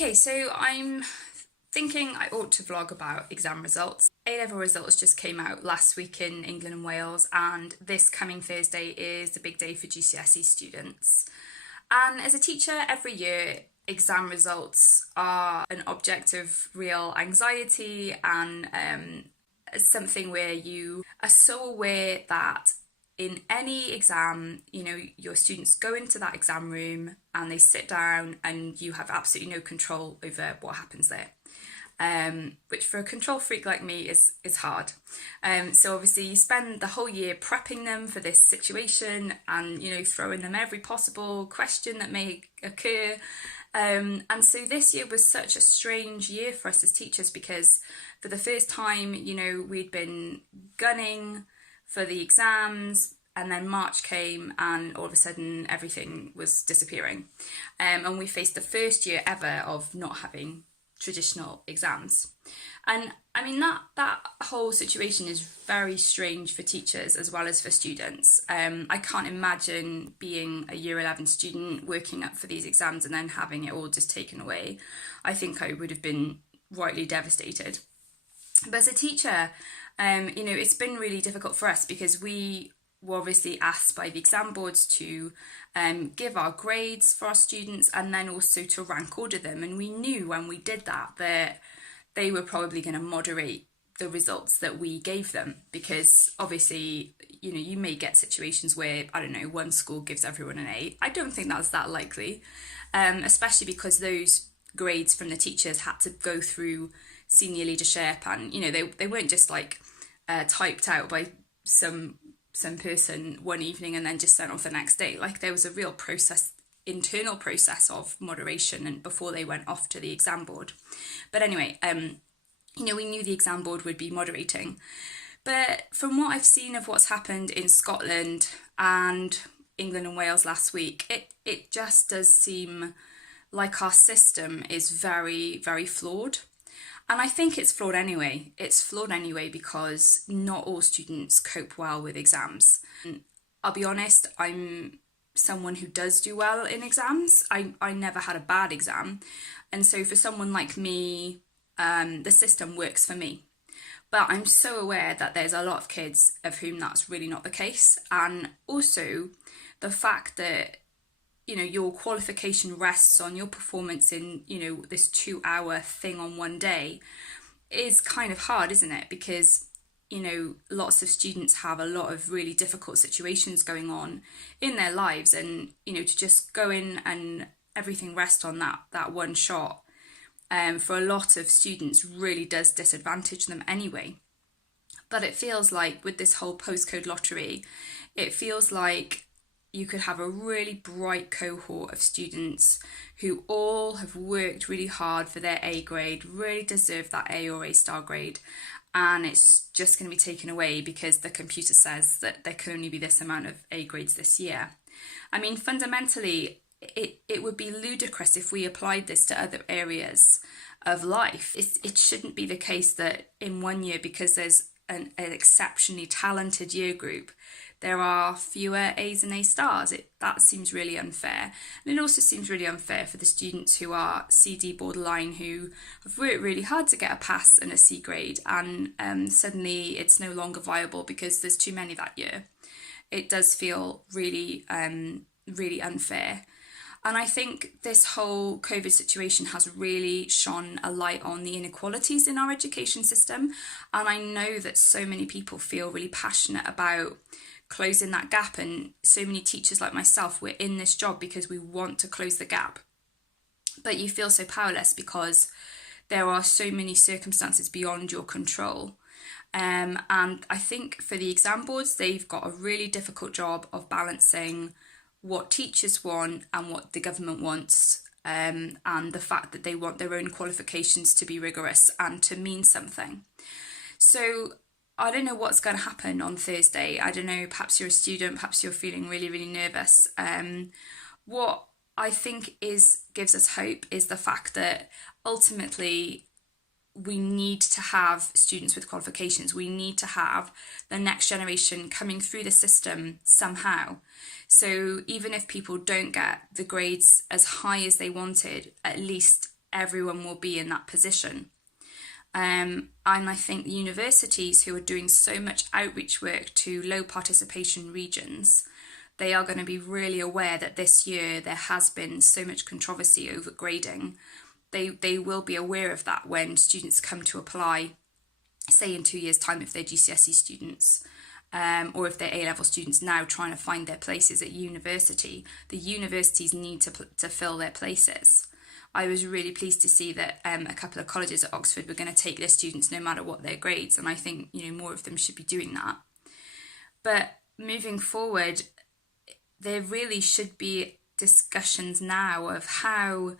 Okay, so I'm thinking I ought to vlog about exam results. A-level results just came out last week in England and Wales, and this coming Thursday is the big day for GCSE students. And as a teacher, every year exam results are an object of real anxiety and something where you are so aware that in any exam, your students go into that exam room and they sit down and you have absolutely no control over what happens there. Which for a control freak like me is hard. So obviously you spend the whole year prepping them for this situation and, throwing them every possible question that may occur. And so this year was such a strange year for us as teachers because for the first time, we'd been gunning for the exams, and then March came and all of a sudden everything was disappearing. And we faced the first year ever of not having traditional exams. And I mean, that whole situation is very strange for teachers as well as for students. I can't imagine being a year 11 student working up for these exams and then having it all just taken away. I think I would have been rightly devastated. But as a teacher, it's been really difficult for us because we were obviously asked by the exam boards to give our grades for our students and then also to rank order them. And we knew when we did that they were probably going to moderate the results that we gave them because obviously, you may get situations where, I don't know, one school gives everyone an A. I don't think that's that likely, especially because those grades from the teachers had to go through senior leadership and, they weren't just typed out by some person one evening and then just sent off the next day. There was a real internal process of moderation and before they went off to the exam board. But anyway, we knew the exam board would be moderating. But from what I've seen of what's happened in Scotland and England and Wales last week, it just does seem like our system is very, very flawed. And I think it's flawed anyway. It's flawed anyway because not all students cope well with exams. I'll be honest, I'm someone who does do well in exams. I never had a bad exam. And so for someone like me, the system works for me. But I'm so aware that there's a lot of kids of whom that's really not the case. And also the fact that your qualification rests on your performance in, this 2-hour thing on one day is kind of hard, isn't it? Because, lots of students have a lot of really difficult situations going on in their lives and, to just go in and everything rest on that one shot, for a lot of students really does disadvantage them anyway. But it feels like with this whole postcode lottery, it feels like you could have a really bright cohort of students who all have worked really hard for their A grade, really deserve that A or A star grade, and it's just going to be taken away because the computer says that there can only be this amount of A grades this year. I mean, fundamentally, it would be ludicrous if we applied this to other areas of life. It shouldn't be the case that in one year, because there's an exceptionally talented year group, there are fewer A's and A stars. That seems really unfair. And it also seems really unfair for the students who are CD borderline, who have worked really hard to get a pass and a C grade, and suddenly it's no longer viable because there's too many that year. It does feel really, really unfair. And I think this whole COVID situation has really shone a light on the inequalities in our education system. And I know that so many people feel really passionate about closing that gap, and so many teachers like myself, we're in this job because we want to close the gap. But you feel so powerless because there are so many circumstances beyond your control. And I think for the exam boards, they've got a really difficult job of balancing what teachers want and what the government wants, and the fact that they want their own qualifications to be rigorous and to mean something. So I don't know what's going to happen on Thursday. I don't know, perhaps you're a student, perhaps you're feeling really, really nervous. What I think gives us hope is the fact that ultimately we need to have students with qualifications. We need to have the next generation coming through the system somehow. So even if people don't get the grades as high as they wanted, at least everyone will be in that position. And I think universities who are doing so much outreach work to low participation regions, they are going to be really aware that this year there has been so much controversy over grading. They will be aware of that when students come to apply, say in 2 years' time if they're GCSE students, or if they're A-level students now trying to find their places at university. The universities need to fill their places. I was really pleased to see that a couple of colleges at Oxford were going to take their students no matter what their grades, and I think more of them should be doing that. But moving forward, there really should be discussions now of how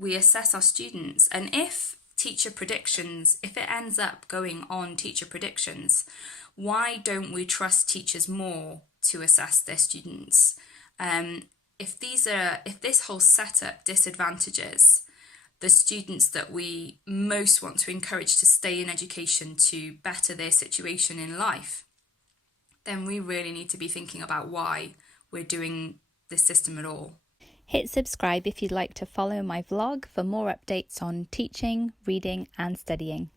we assess our students, and if it ends up going on teacher predictions, why don't we trust teachers more to assess their students? If this whole setup disadvantages the students that we most want to encourage to stay in education to better their situation in life, then we really need to be thinking about why we're doing this system at all. Hit subscribe if you'd like to follow my vlog for more updates on teaching, reading and studying.